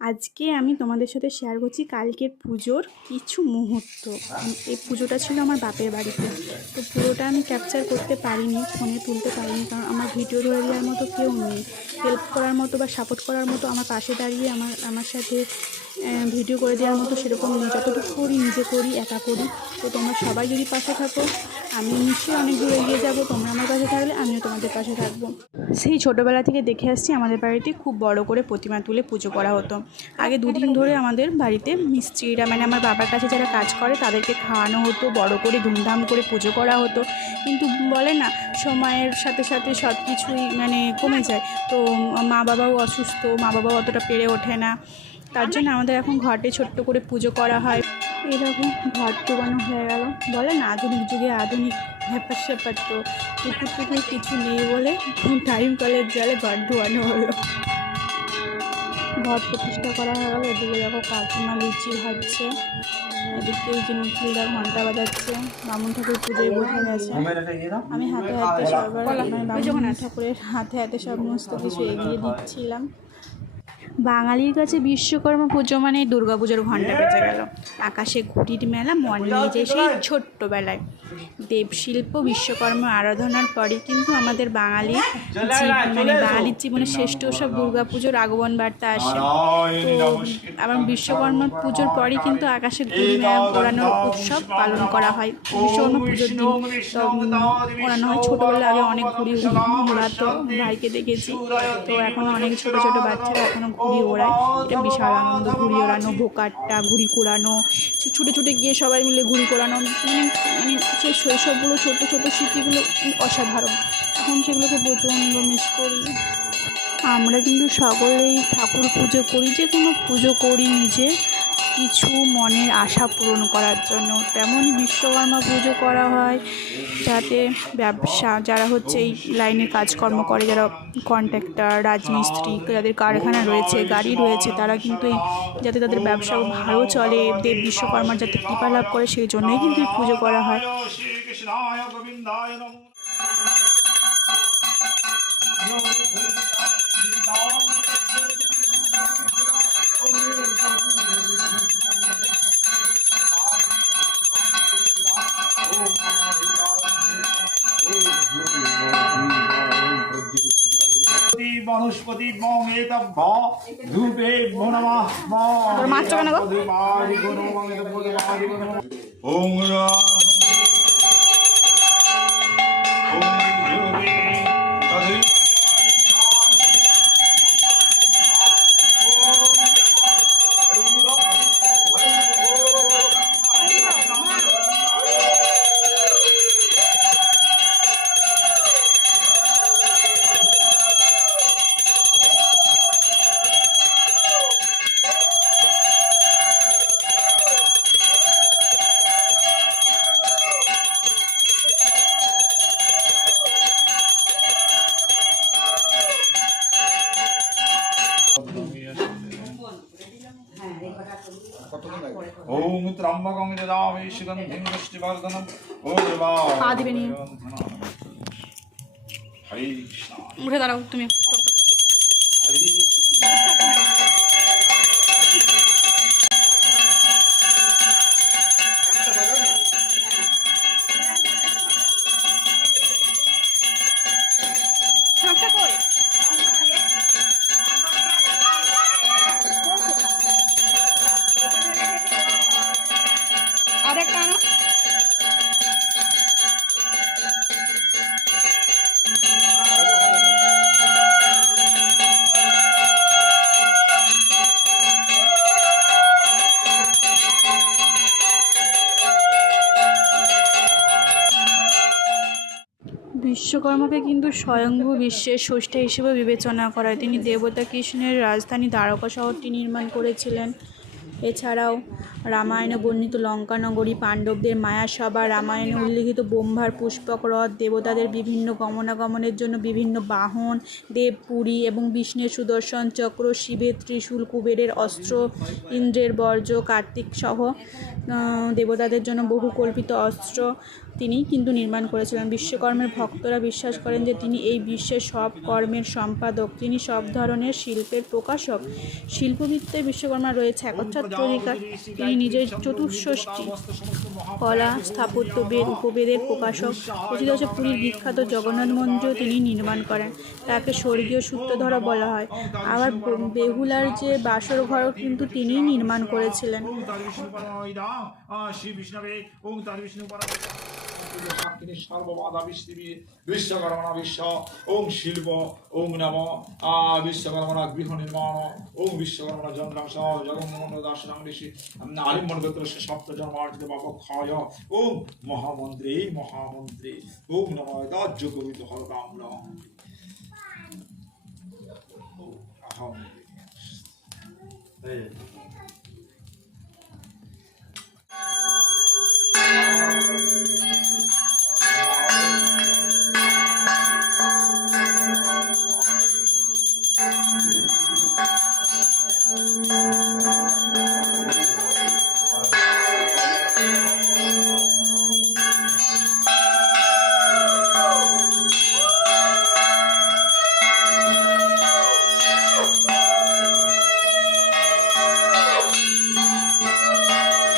আজকে আমি তোমাদের সাথে শেয়ার করছি কালকের পুজোর কিছু মুহূর্ত। এই পুজোটা ছিল আমার বাপের বাড়িতে, তো পুরোটা আমি ক্যাপচার করতে পারিনি, ফোনে তুলতে পারিনি, কারণ আমার ভিডিও ধরে দেওয়ার মতো কেউ নেই, হেল্প করার মতো বা সাপোর্ট করার মতো আমার পাশে দাঁড়িয়ে আমার সাথে ভিডিও করে দেওয়ার মতো সেরকম নেই। যতটুকু করি নিজে করি, একা করি। তো তোমরা সবাই যদি পাশে থাকো, আমি নিশ্চয়ই অনেক দূর এগিয়ে যাবো। তোমরা আমার পাশে থাকলে আমিও তোমাদের পাশে থাকবো। সেই ছোটোবেলা থেকে দেখে আসছি আমাদের বাড়িতে খুব বড় করে প্রতিমা তুলে পুজো করা হতো। আগে দুদিন ধরে আমাদের বাড়িতে মিস্ত্রিরা, মানে আমার বাবার কাছে যারা কাজ করে তাদেরকে খাওয়ানো হতো, বড় করে ধুমধাম করে পুজো করা হতো। কিন্তু বলে না, সময়ের সাথে সাথে সব কিছুই কমে যায়। তো মা বাবাও অসুস্থ, মা বাবাও অতটা পেরে ওঠে না, তার জন্য আমাদের এখন ঘটে ছোট্ট করে পুজো করা হয়। এরকম ঘট ডোবানো হয়ে গেল। বলে না, আধুনিক যুগে আধুনিক ব্যাপার স্যাপার, তো পুকুর টুকুর কিছু নেই বলে টাইম কলের জলে ঘট ডোবানো হলো। ঘট প্রতিষ্ঠা করা হয়ে গেল। এদিকে দেখো কাকিমা লুচি ভাজছে, এদিকে এই যে নিখিলদা ঘন্টা বাজাচ্ছে। বামুন ঠাকুর পুজোয় বোঝা গেছে। আমি হাতে হাতে সবার বামুন ঠাকুরের হাতে সমস্ত কিছু এগিয়ে দিচ্ছিলাম। বাঙালির কাছে বিশ্বকর্মা পুজো মানে দুর্গা পুজোর ঘণ্টা বেজে গেল। আকাশে ঘুড়ির মেলা মন নিয়ে যায় সেই ছোট্টবেলায়। দেবশিল্প বিশ্বকর্মা আরাধনার পরে কিন্তু আমাদের বাঙালির জীবনে শ্রেষ্ঠ সব দুর্গা পুজোর আগমন বার্তা আসে। তো আবার বিশ্বকর্মা পুজোর পরই কিন্তু আকাশে ঘুড়ি ওড়ানোর উৎসব পালন করা হয়। বিশ্বকর্মা পুজোর দিন ওড়ানো হয়। ছোটোবেলায় আগে অনেক ঘুড়ি ওড়াতো, ভাইকে দেখেছি। তো এখন অনেক ছোটো ছোটো বাচ্চারা এখনও ঘুড়ি ওড়ায়। এটা বিশাল আনন্দ, ঘুড়ি ওড়ানো, ভোকাট্টা, ঘুড়ি কুড়ানো, ছুটে ছুটে গিয়ে সবাই মিলে ঘুড়ি কোড়ানো, সেই শৈশবগুলো, ছোটো ছোটো স্মৃতিগুলো অসাধারণ। এখন সেগুলোকে প্রচণ্ড মিস করি। আমরা কিন্তু সকলেই ঠাকুর পুজো করি, যে কোনো পুজো করি নিজে কিছু মনের আশা পূরণ করার জন্য। তেমনই বিশ্বকর্মা পুজো করা হয় যাতে ব্যবসা, যারা হচ্ছে এই লাইনে কাজকর্ম করে, যারা কন্ট্রাক্টর, রাজমিস্ত্রি, যাদের কারখানা রয়েছে, গাড়ি রয়েছে, তারা কিন্তু এই যাতে তাদের ব্যবসা ভালো চলে, দেব বিশ্বকর্মার যাতে কৃপা লাভ করে, সেই জন্যই কিন্তু এই পুজো করা হয়। বনস্পতি ধূপে নমঃ ওম ওম ত্রম্বকং যজামহে সুগন্ধিং পুষ্টিবর্ধনং দিবেনি। উঠে দাঁড়াও তুমি। আরেকটা আনো। বিশ্বকর্মাকে কিন্তু স্বয়ংভূ বিশ্বের স্রষ্টা হিসেবে বিবেচনা করা হয়। তিনি দেবতা কৃষ্ণের রাজধানী দ্বারকা শহরটি নির্মাণ করেছিলেন। এছাড়াও রামায়ণে বর্ণিত লঙ্কানগরী, পাণ্ডবদের মায়াসভা, রামায়ণে উল্লিখিত ব্রহ্মার পুষ্পক রথ, দেবতাদের বিভিন্ন গমনাগমনের জন্য বিভিন্ন বাহন, দেবপুরী এবং বিষ্ণুর সুদর্শন চক্র, শিবের ত্রিশূল, কুবেরের অস্ত্র, ইন্দ্রের বর্জ্য, কার্তিক সহ দেবতাদের জন্য বহু কল্পিত অস্ত্র, তিনিই কিন্তু নির্মাণ করেছিলেন। বিশ্বকর্মের ভক্তরা বিশ্বাস করেন যে তিনি এই বিশ্বের সব কর্মের সম্পাদক, তিনি সব ধরনের শিল্পের প্রকাশক। শিল্পবিদ্যায় বিশ্বকর্মা রয়েছে একচ্ছত্র অধিকার। তিনি নিজের চতুষ্ষষ্ঠী কলা, স্থাপত্য, বেদ, উপবেদের প্রকাশক। কথিত আছে পুরীর বিখ্যাত জগন্নাথ মন্দির তিনি নির্মাণ করেন, তাকে স্বর্গীয় সূত্রধর বলা হয়। আবার বেহুলার যে বাসর ঘরও কিন্তু তিনিই নির্মাণ করেছিলেন। বিশ্বকর্মা বিশ্ব ওং শিল্প ওং নম বিশ্বকর্মা গৃহ নির্মাণ ওং বিশ্বকর্মা যন্ত্রাংশ জগন্মন্ডল দাসনাম ঋষি আলিম্বন গোত্র সপ্ত জন্মার্জিত বাবক ক্ষয় ওং মহামন্ত্রী মহামন্ত্রী ওং নম দাজ্য কবিত হরদাম নম Thank you.